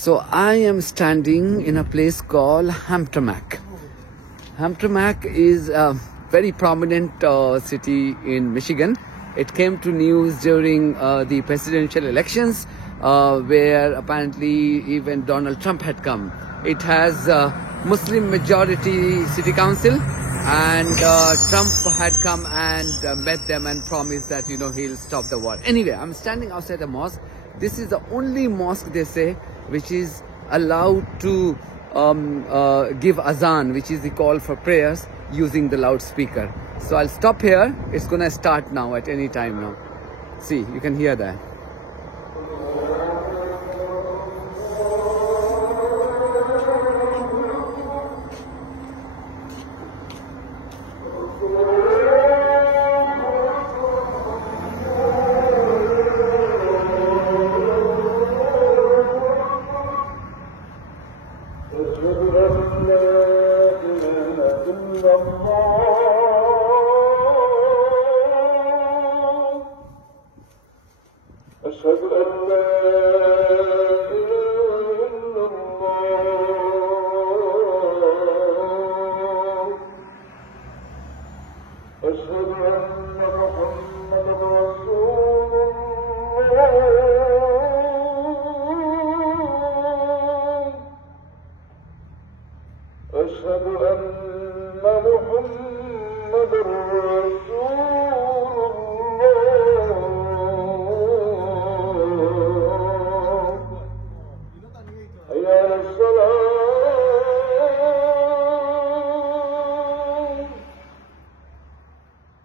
So I am standing in a place called Hamtramck. Hamtramck is a very prominent city in Michigan. It came to news during the presidential elections where apparently even Donald Trump had come. It has Muslim majority city council, and Trump had come and met them and promised that he'll stop the war. Anyway, I'm standing outside the mosque. This is the only mosque, they say, which is allowed to give azan, which is the call for prayers, using the loudspeaker. So I'll stop here. It's gonna start now at any time now. See, you can hear that. أشهد أن لا إله إلا الله أشهد أن محمدا رسول الله أشهد أن محمدا رسول حي على الصلاة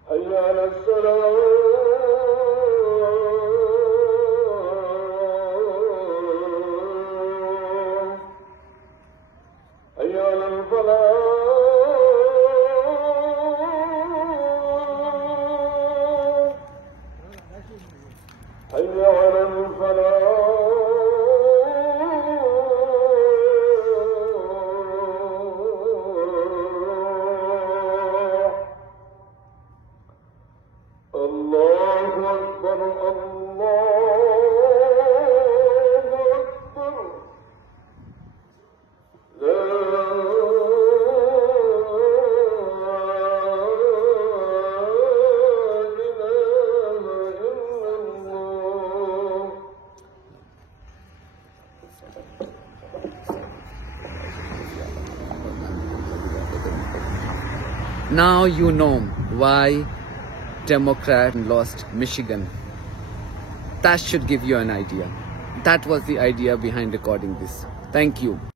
حي على الفلاح حي على الفلاح الله أكبر الله أكبر لا إله إلا الله. Now you know why Democrat lost Michigan. That should give you an idea. That was the idea behind recording this. Thank you.